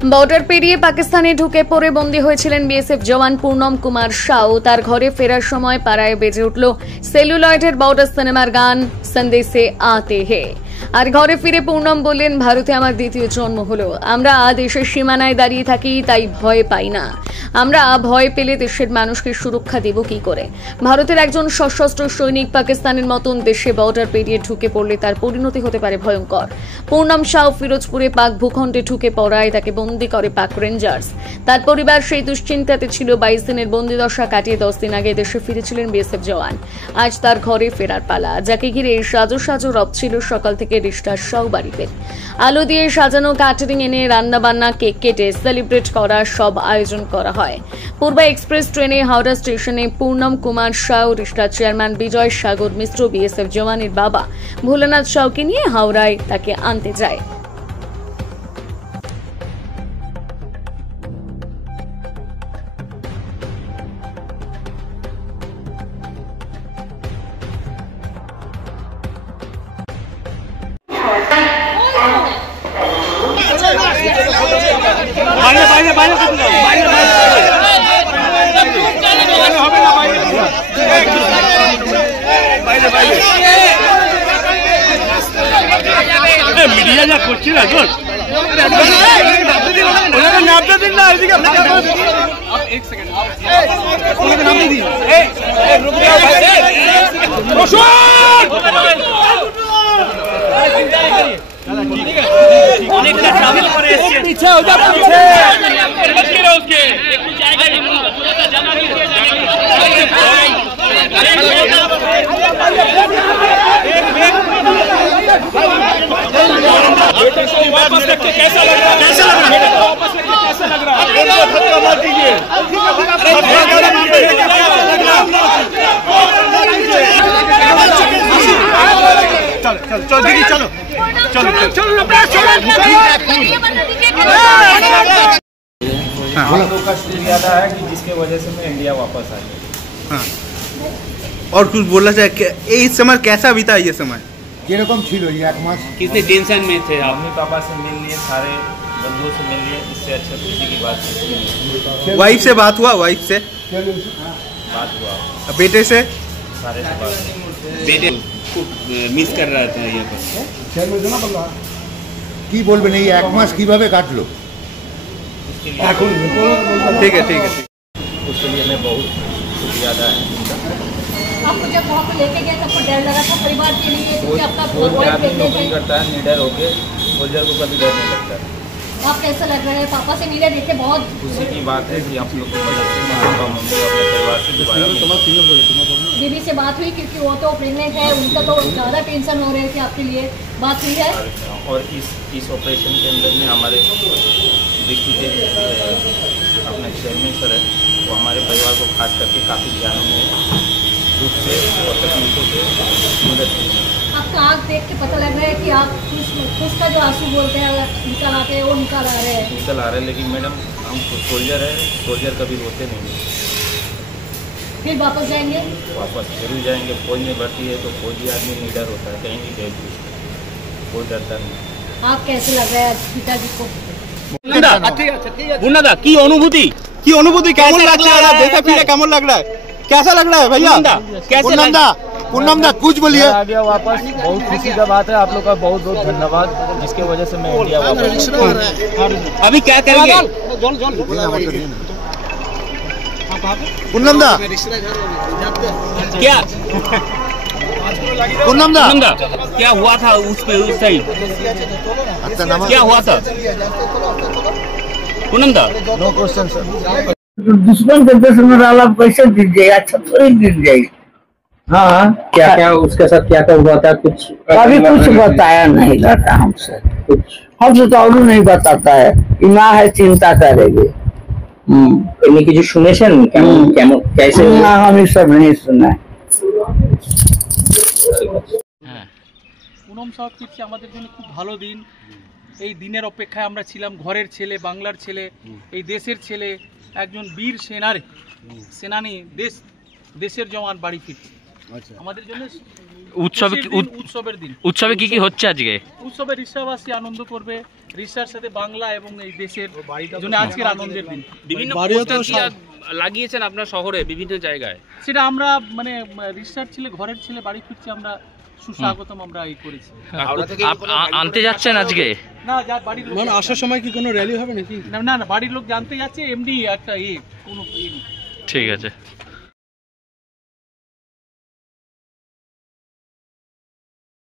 Border পেরিয়ে পাকিস্তানে ঢুকে পড়ে বন্দী হয়েছিলেন বিএসএফ জওয়ান পূর্ণম কুমার সাউ। তার ঘরে ফেরার সময় পাড়ায় বেজে উঠল সেলুলয়েডের বর্ডার সিনেমার গান সন্দেশে আতে হে। আর ঘরে ফিরে পূর্ণম বললেন, ভারতে আমার দ্বিতীয় জন্ম হলো। আমরা দেশের সীমানায় দাঁড়িয়ে থাকি, তাই ভয় পাই না। আমরা ভয় পেলে দেশের মানুষকে সুরক্ষা দেব কি করে? ভারতের একজন সশস্ত্র সৈনিক পাকিস্তানের মতন দেশে বর্ডার পেরিয়ে ঢুকে পড়লে তার পরিণতি হতে পারে ভয়ঙ্কর। পূর্ণম সাউ ফিরোজপুরে পাক ভূখণ্ডে ঢুকে পড়ায় তাকে বন্দী করে পাক রেঞ্জার্স। তার পরিবার সেই দুশ্চিন্তাতে ছিল। 22 দিনের বন্দিদশা কাটিয়ে 10 দিন আগে দেশে ফিরেছিলেন বিএসএফ জওয়ান। আজ তার ঘরে ফেরার পালা, যাকে ঘিরে সাজো সাজো রব ছিল সকাল থেকে রিস্টার সহ বাড়িতে। আলো দিয়ে সাজানো ক্যাটারিং এনে রান্না বান্না, কেক কেটে সেলিব্রেট করা সব আয়োজন করা হয়। পূর্বা এক্সপ্রেস ট্রেনে হাওড়া স্টেশনে পূর্ণম কুমার সাউ রিস্টার চেয়ারম্যান বিজয় সাগর মিশ্র বিএসএফ জওয়ানের বাবা ভোলানাথ সাউকে নিয়ে হাওড়ায় তাকে আনতে যায়। মিডিয়া যা করছি না তোর অনেকটা ট্রাভেল করে এসেছে। পিছে हो जा, পিছে उसके একটু জায়গা দিন, পুরোটা জানা দিয়ে वापस करके कैसा लग रहा है? कैसा लग रहा है? वापस करके कैसा लग रहा है? इनको धक्का मत दीजिए। चलो चलो चलो दीदी, चलो चलो चलो हम लोग का शुक्रिया अदा है कि जिसके वजह से मैं इंडिया वापस आया। हाँ, और कुछ बोलना चाहे? इस समय कैसा बीता ये समय? किरकम छिलो ये एक मास कितने टेंशन में थे आप? मम्मी पापा से मिल लिए, सारे बंधुओं से मिल लिए, इससे अच्छा खुशी की बात नहीं। वाइफ से बात हुआ? वाइफ से बात हुआ, बेटे से? सारे से बात। बेटे खूब मिस कर रहा था ये पर কি বলবেন এই এক মাস কিভাবে কাটলো? उसके लिए ठीक है ठीक है। उसके लिए मैं बहुत शुक्रिया अदा है। आपको जब वहाँ पे लेके गए तब डर लगा था परिवार के लिए, क्योंकि आपका कोई आदमी नौकरी करता है निडर होके, सोल्जर को कभी डर नहीं लगता। आप कैसा लग रहा है? पापा से मिले, देखे बहुत खुशी की बात है कि आप लोग की मदद से मैं पापा मम्मी और अपने परिवार से दोबारा दीदी से बात हुई, क्योंकि वो तो प्रेग्नेंट है, उनका तो ज़्यादा टेंशन हो रहे थे। आपके लिए बात हुई है? और इस ऑपरेशन के अंदर में हमारे डिस्ट्रिक्ट के अपने चेयरमैन सर है, वो हमारे परिवार को खास करके काफ़ी ध्यानों में दुख से और तकलीफों से मदद की। आपका आँख देख के पता लग रहा है कि आप खुश का जो आंसू बोलते हैं निकल आते हैं, वो निकल आ रहे हैं। निकल आ रहे हैं, लेकिन मैडम हम सोल्जर है, सोल्जर कभी रोते नहीं हैं। फिर वापस जाएंगे? वापस जरूर जाएंगे। फौज में भर्ती है तो फौजी आदमी निडर होता है, कहीं भी भेज दीजिए, कोई डरता नहीं। आप कैसे लग रहा है पिताजी को? बुन्नादा की अनुभूति কেমন লাগছে? দেখা ফিরে কেমন लग रहा है? कैसा लग रहा है भैया? कैसे लगा? पूनम दा कुछ बोलिए। आ गया वापस, बहुत खुशी का बात है। आप लोग का बहुत बहुत धन्यवाद, जिसके वजह से मैं इंडिया वापस। अभी क्या करेंगे? पूनम दा क्या पूनम दा क्या हुआ था उस पे, उस टाइम अच्छा नाम क्या हुआ था? पूनम दा नो क्वेश्चन सर। दुश्मन के देश में डाला कैसे जीत जाएगा? अच्छा थोड़ी जीत जाएगी। हाँ, क्या क्या उसके साथ क्या क्या हुआ था? कुछ अभी कुछ बताया नहीं जाता हमसे, हमसे तो और नहीं बताता है। ना है चिंता करेगी। এমনি কিছু শুনেছেন? কেমন কেমন कैसे? ना हम ये सब नहीं सुना। पूनम साहब ফিরছে আমাদের জন্য খুব ভালো দিন। এই দিনের অপেক্ষায় আমরা ছিলাম। ঘরের ছেলে, বাংলার ছেলে, এই দেশের ছেলে, একজন বীর সেনানী দেশের জওয়ান বাড়ি ফিরছে। আমাদের জন্য উৎসবের দিন। উৎসবে কি হচ্ছে আজকে? উৎসবে রিসাবাসী আনন্দ করবে, রিসার সাথে বাংলা এবং এই দেশের জন্য আজকের আনন্দের দিন। বিভিন্ন পোস্টার দিয়ে লাগিয়েছেন আপনার শহরে বিভিন্ন জায়গায়, সেটা আমরা মানে রিসার ছেলে ঘরের ছেলে বাড়ি ফিরছে, আমরা সুস্বাগতম আমরা এই করেছি। আনতে যাচ্ছেন আজকে? না, বাড়ির লোক আসার সময় কি কোনো র্যালি হবে নাকি? না, বাড়ির লোক জানতে যাচ্ছে, এমনি একটা কোনো ঠিক আছে।